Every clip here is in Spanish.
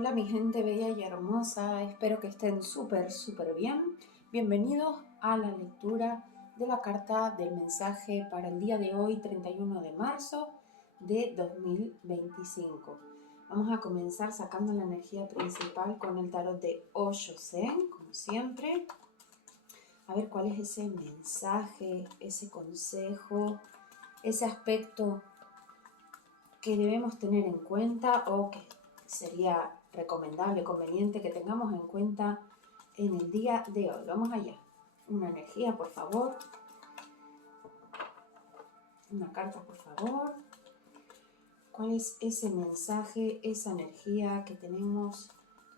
Hola mi gente bella y hermosa, espero que estén súper bien. Bienvenidos a la lectura de la carta del mensaje para el día de hoy, 31 de marzo de 2025. Vamos a comenzar sacando la energía principal con el tarot de Osho Zen, como siempre. A ver cuál es ese mensaje, ese consejo, ese aspecto que debemos tener en cuenta o que sería recomendable, conveniente que tengamos en cuenta en el día de hoy. Vamos allá. Una energía, por favor. Una carta, por favor. ¿Cuál es ese mensaje, esa energía que tenemos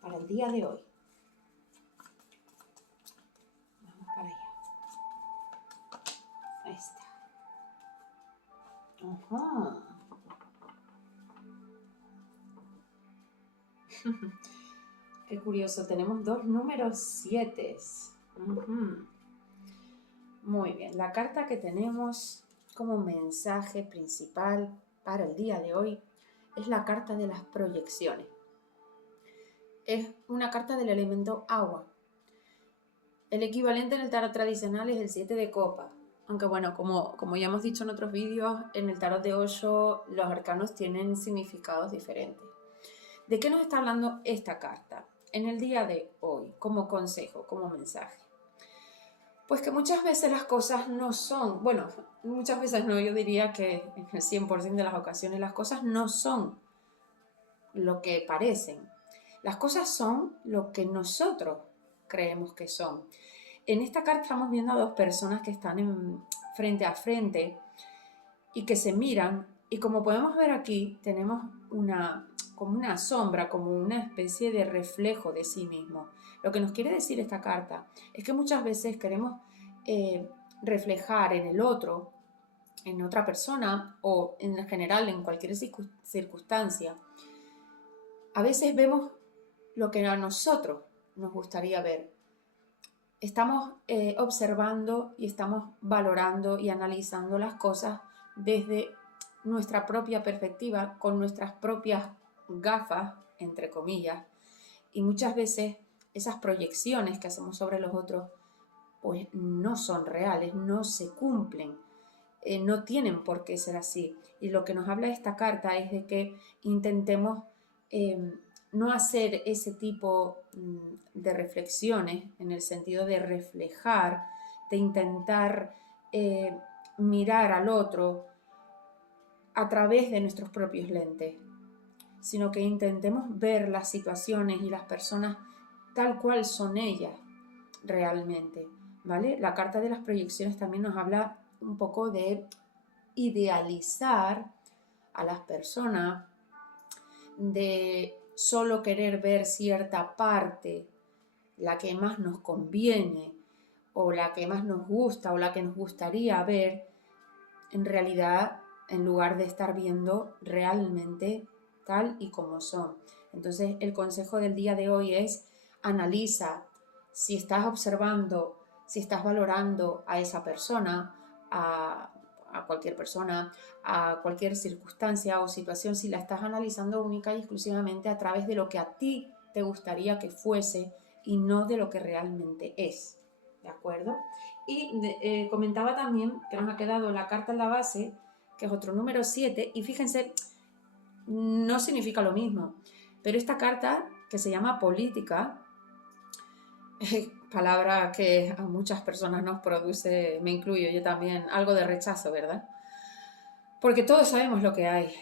para el día de hoy? Vamos para allá. Ahí está. Ajá. Qué curioso, tenemos dos números 7. Muy bien, la carta que tenemos como mensaje principal para el día de hoy es la carta de las proyecciones. Es una carta del elemento agua. El equivalente en el tarot tradicional es el 7 de copas. Aunque bueno, como ya hemos dicho en otros vídeos, en el tarot de Osho los arcanos tienen significados diferentes. ¿De qué nos está hablando esta carta en el día de hoy como consejo, como mensaje? Pues que muchas veces las cosas no son, bueno, muchas veces no, yo diría que en el 100% de las ocasiones las cosas no son lo que parecen. Las cosas son lo que nosotros creemos que son. En esta carta estamos viendo a dos personas que están frente a frente y que se miran, y como podemos ver aquí tenemos como una sombra, como una especie de reflejo de sí mismo. Lo que nos quiere decir esta carta es que muchas veces queremos reflejar en el otro, en otra persona o en general en cualquier circunstancia. A veces vemos lo que a nosotros nos gustaría ver. Estamos observando y estamos valorando y analizando las cosas desde nuestra propia perspectiva, con nuestras propias gafas, entre comillas, y muchas veces esas proyecciones que hacemos sobre los otros pues no son reales, no se cumplen, no tienen por qué ser así. Y lo que nos habla esta carta es de que intentemos no hacer ese tipo de reflexiones en el sentido de reflejar, de intentar mirar al otro a través de nuestros propios lentes, sino que intentemos ver las situaciones y las personas tal cual son ellas realmente, ¿vale? La carta de las proyecciones también nos habla un poco de idealizar a las personas, de solo querer ver cierta parte, la que más nos conviene o la que más nos gusta o la que nos gustaría ver, en realidad, en lugar de estar viendo realmente tal y como son. Entonces, el consejo del día de hoy es: analiza si estás observando, si estás valorando a esa persona, a cualquier persona, a cualquier circunstancia o situación, si la estás analizando única y exclusivamente a través de lo que a ti te gustaría que fuese y no de lo que realmente es. ¿De acuerdo? Y comentaba también que nos ha quedado la carta en la base, que es otro número 7, y fíjense, no significa lo mismo, pero esta carta, que se llama política, palabra que a muchas personas nos produce, me incluyo yo también, algo de rechazo, ¿verdad? Porque todos sabemos lo que hay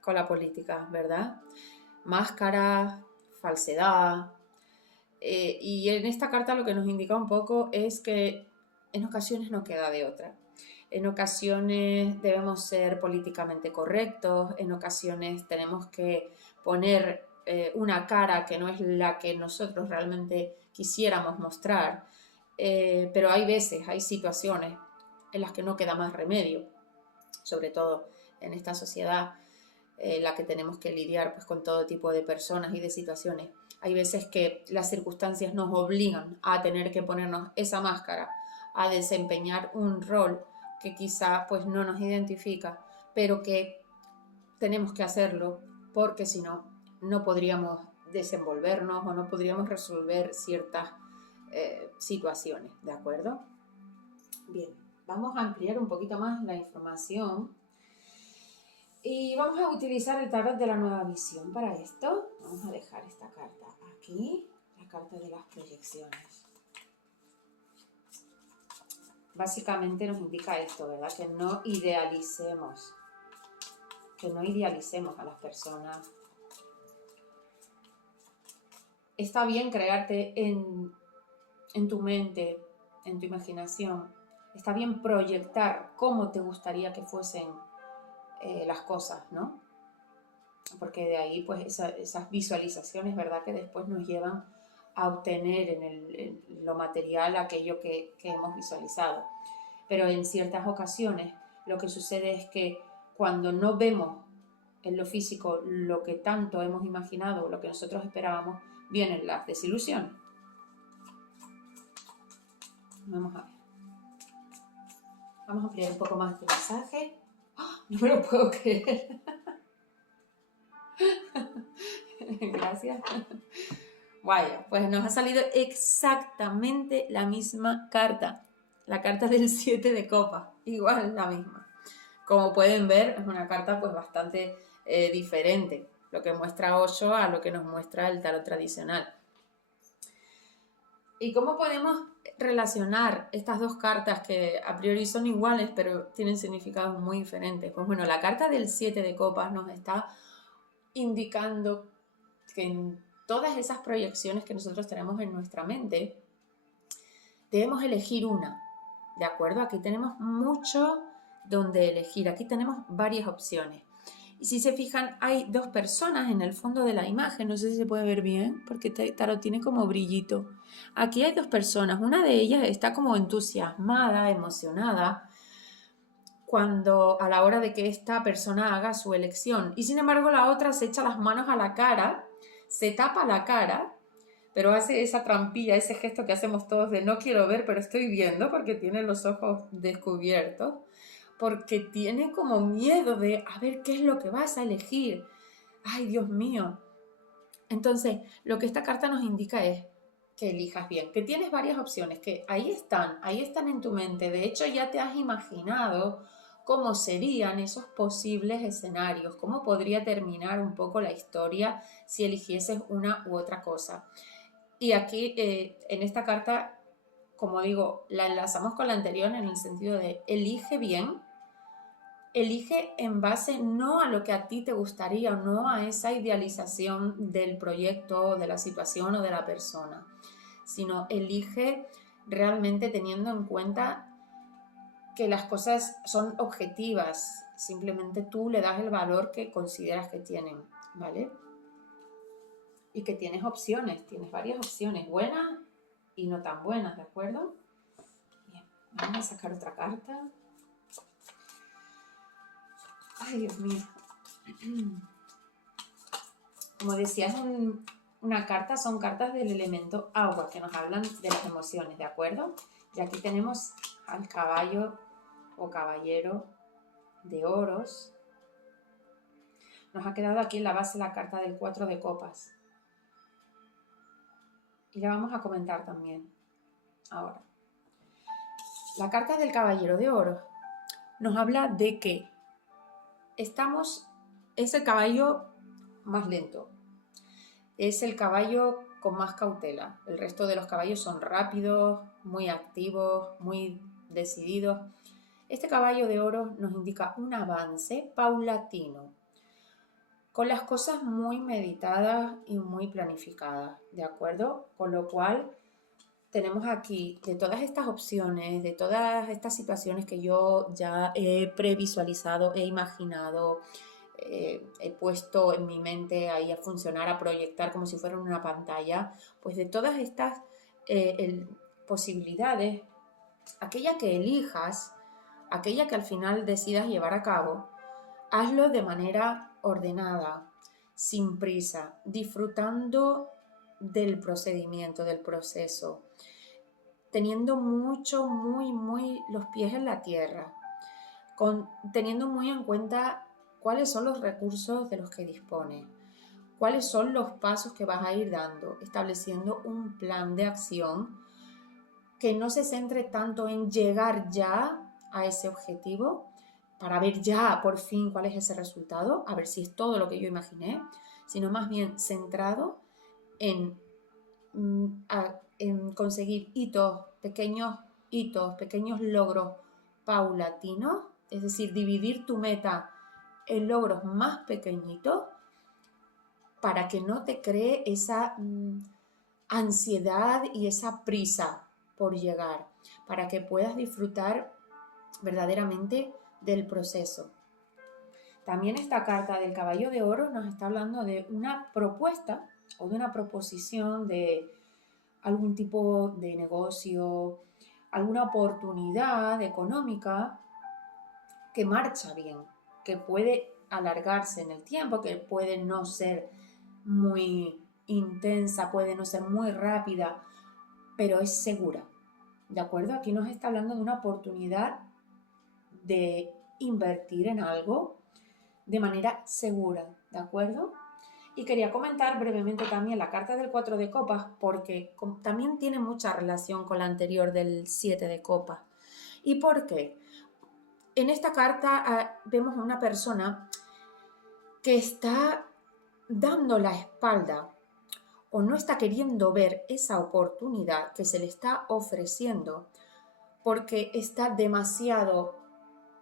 con la política, ¿verdad? Máscara, falsedad. Y en esta carta lo que nos indica un poco es que en ocasiones no queda de otra. En ocasiones debemos ser políticamente correctos, en ocasiones tenemos que poner una cara que no es la que nosotros realmente quisiéramos mostrar, pero hay veces, hay situaciones en las que no queda más remedio, sobre todo en esta sociedad en la que tenemos que lidiar pues, con todo tipo de personas y de situaciones. Hay veces que las circunstancias nos obligan a tener que ponernos esa máscara, a desempeñar un rol que quizá pues no nos identifica, pero que tenemos que hacerlo porque si no, no podríamos desenvolvernos o no podríamos resolver ciertas situaciones, ¿de acuerdo? Bien, vamos a ampliar un poquito más la información y vamos a utilizar el tarot de la nueva visión para esto. Vamos a dejar esta carta aquí, la carta de las proyecciones. Básicamente nos indica esto, ¿verdad? Que no idealicemos a las personas. Está bien crearte en tu mente, en tu imaginación. Está bien proyectar cómo te gustaría que fuesen las cosas, ¿no? Porque de ahí, pues, esas visualizaciones, ¿verdad? Que después nos llevan a obtener en lo material aquello que hemos visualizado. Pero en ciertas ocasiones lo que sucede es que cuando no vemos en lo físico lo que tanto hemos imaginado, lo que nosotros esperábamos, vienen las desilusiones. Vamos a ver. Vamos a ampliar un poco más este mensaje. ¡Oh! No me lo puedo creer. Gracias. Vaya, pues nos ha salido exactamente la misma carta. La carta del 7 de copas. Igual la misma. Como pueden ver, es una carta pues bastante diferente. Lo que muestra Osho a lo que nos muestra el tarot tradicional. ¿Y cómo podemos relacionar estas dos cartas que a priori son iguales pero tienen significados muy diferentes? Pues bueno, la carta del 7 de copas nos está indicando que en todas esas proyecciones que nosotros tenemos en nuestra mente, debemos elegir una, ¿de acuerdo? Aquí tenemos mucho donde elegir, aquí tenemos varias opciones. Y si se fijan, hay dos personas en el fondo de la imagen, no sé si se puede ver bien, porque tarot tiene como brillito. Aquí hay dos personas, una de ellas está como entusiasmada, emocionada, cuando a la hora de que esta persona haga su elección. Y sin embargo la otra se echa las manos a la cara, se tapa la cara, pero hace esa trampilla, ese gesto que hacemos todos de no quiero ver, pero estoy viendo porque tiene los ojos descubiertos, porque tiene como miedo de a ver qué es lo que vas a elegir. Ay, Dios mío. Entonces, lo que esta carta nos indica es que elijas bien, que tienes varias opciones, que ahí están en tu mente. De hecho, ya te has imaginado cómo serían esos posibles escenarios, cómo podría terminar un poco la historia si eligieses una u otra cosa. Y aquí, en esta carta, como digo, la enlazamos con la anterior en el sentido de elige bien, elige en base no a lo que a ti te gustaría, no a esa idealización del proyecto, de la situación o de la persona, sino elige realmente teniendo en cuenta que las cosas son objetivas, simplemente tú le das el valor que consideras que tienen, ¿vale? Y que tienes opciones, tienes varias opciones, buenas y no tan buenas, ¿de acuerdo? Bien, vamos a sacar otra carta. Ay, Dios mío. Como decía, es una carta, son cartas del elemento agua que nos hablan de las emociones, ¿de acuerdo? Y aquí tenemos al caballo o caballero de oros. Nos ha quedado aquí en la base la carta del 4 de copas. Y la vamos a comentar también ahora. La carta del caballero de oros nos habla de que es el caballo más lento, es el caballo con más cautela. El resto de los caballos son rápidos, muy activos, muy decididos. Este caballo de oro nos indica un avance paulatino, con las cosas muy meditadas y muy planificadas, ¿de acuerdo? Con lo cual tenemos aquí de todas estas opciones, de todas estas situaciones que yo ya he previsualizado, he imaginado, he puesto en mi mente ahí a funcionar, a proyectar como si fuera una pantalla, pues de todas estas posibilidades, aquella que elijas, aquella que al final decidas llevar a cabo, hazlo de manera ordenada, sin prisa, disfrutando del procedimiento, del proceso, teniendo muy los pies en la tierra, teniendo muy en cuenta cuáles son los recursos de los que dispone, cuáles son los pasos que vas a ir dando, estableciendo un plan de acción que no se centre tanto en llegar ya a ese objetivo para ver ya por fin cuál es ese resultado, a ver si es todo lo que yo imaginé, sino más bien centrado en, en conseguir hitos, pequeños logros paulatinos, es decir, dividir tu meta en logros más pequeñitos para que no te cree esa ansiedad y esa prisa por llegar, para que puedas disfrutar verdaderamente del proceso. También esta carta del Caballo de Oro nos está hablando de una propuesta o de una proposición de algún tipo de negocio, alguna oportunidad económica que marcha bien, que puede alargarse en el tiempo, que puede no ser muy intensa, puede no ser muy rápida, pero es segura, ¿de acuerdo? Aquí nos está hablando de una oportunidad de invertir en algo de manera segura, ¿de acuerdo? Y quería comentar brevemente también la carta del 4 de copas porque también tiene mucha relación con la anterior del 7 de copas. ¿Y por qué? En esta carta vemos a una persona que está dando la espalda o no está queriendo ver esa oportunidad que se le está ofreciendo porque está demasiado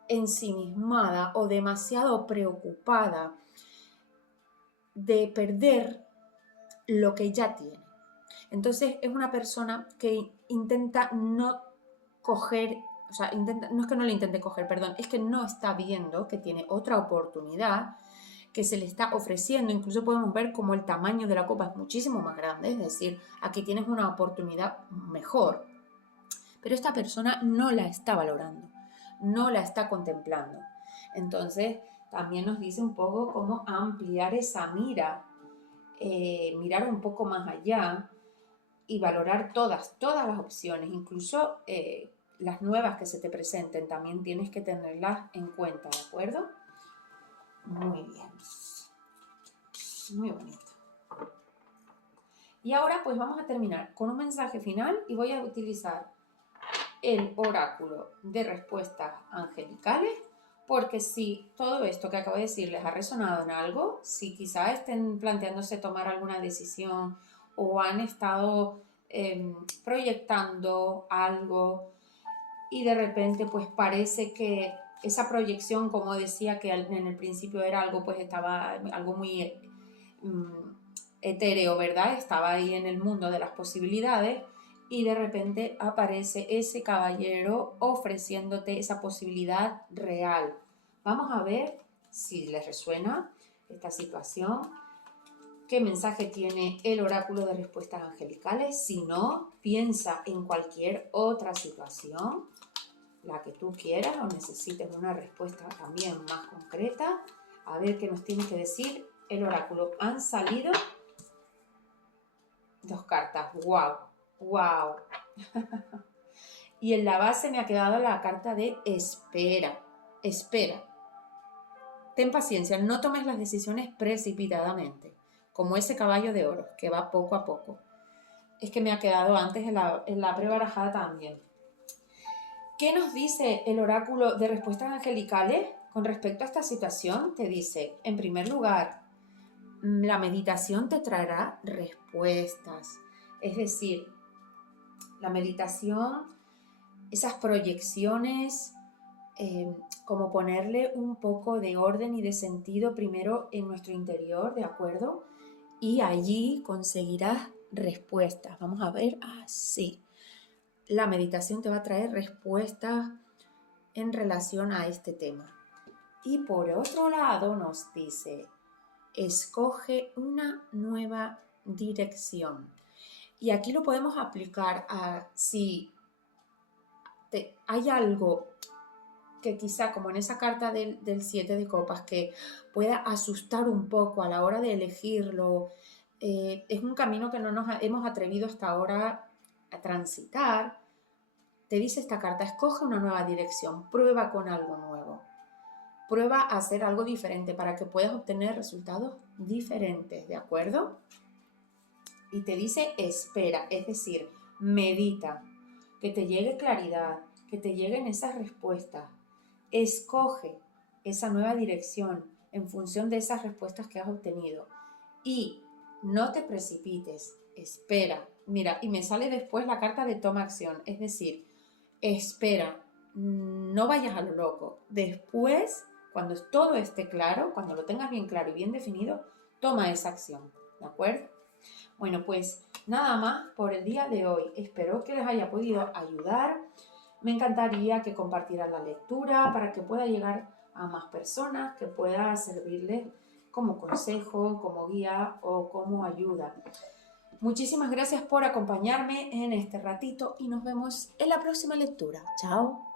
ensimismada o demasiado preocupada de perder lo que ya tiene. Entonces es una persona que intenta no coger, o sea, no es que no le intente coger, perdón, es que no está viendo que tiene otra oportunidad que se le está ofreciendo. Incluso podemos ver como el tamaño de la copa es muchísimo más grande, es decir, aquí tienes una oportunidad mejor. Pero esta persona no la está valorando, no la está contemplando. Entonces, también nos dice un poco cómo ampliar esa mira, mirar un poco más allá y valorar todas las opciones, incluso las nuevas que se te presenten, también tienes que tenerlas en cuenta, ¿de acuerdo? Muy bien, muy bonito. Y ahora pues vamos a terminar con un mensaje final y voy a utilizar el oráculo de respuestas angelicales, porque si todo esto que acabo de decir les ha resonado en algo, si quizás estén planteándose tomar alguna decisión o han estado proyectando algo y de repente pues parece que esa proyección, como decía que en el principio era algo, pues estaba algo muy etéreo, ¿verdad? Estaba ahí en el mundo de las posibilidades y de repente aparece ese caballero ofreciéndote esa posibilidad real. Vamos a ver si les resuena esta situación, qué mensaje tiene el oráculo de respuestas angelicales. Si no, piensa en cualquier otra situación, la que tú quieras o necesites una respuesta también más concreta. A ver qué nos tiene que decir el oráculo. Han salido dos cartas. ¡Wow! ¡Wow! Y en la base me ha quedado la carta de espera. Espera. Ten paciencia, no tomes las decisiones precipitadamente, como ese caballo de oro que va poco a poco. Es que me ha quedado antes en la prebarajada también. ¿Qué nos dice el oráculo de respuestas angelicales con respecto a esta situación? Te dice, en primer lugar, la meditación te traerá respuestas. Es decir, la meditación, esas proyecciones, como ponerle un poco de orden y de sentido primero en nuestro interior, ¿de acuerdo? Y allí conseguirás respuestas. Vamos a ver así. La meditación te va a traer respuestas en relación a este tema. Y por otro lado nos dice, escoge una nueva dirección. Y aquí lo podemos aplicar a si hay algo que quizá, como en esa carta del 7 de copas, que pueda asustar un poco a la hora de elegirlo. Es un camino que no nos hemos atrevido hasta ahora a transitar. Te dice esta carta, escoge una nueva dirección, prueba con algo nuevo. prueba a hacer algo diferente para que puedas obtener resultados diferentes, ¿de acuerdo? Y te dice espera, es decir, medita, que te llegue claridad, que te lleguen esas respuestas. Escoge esa nueva dirección en función de esas respuestas que has obtenido. Y no te precipites, espera. Mira, y me sale después la carta de toma acción, es decir, espera, no vayas a lo loco. Después, cuando todo esté claro, cuando lo tengas bien claro y bien definido, toma esa acción, ¿de acuerdo? Bueno, pues nada más por el día de hoy. Espero que les haya podido ayudar. Me encantaría que compartieran la lectura para que pueda llegar a más personas, que pueda servirles como consejo, como guía o como ayuda. Muchísimas gracias por acompañarme en este ratito y nos vemos en la próxima lectura. Chao.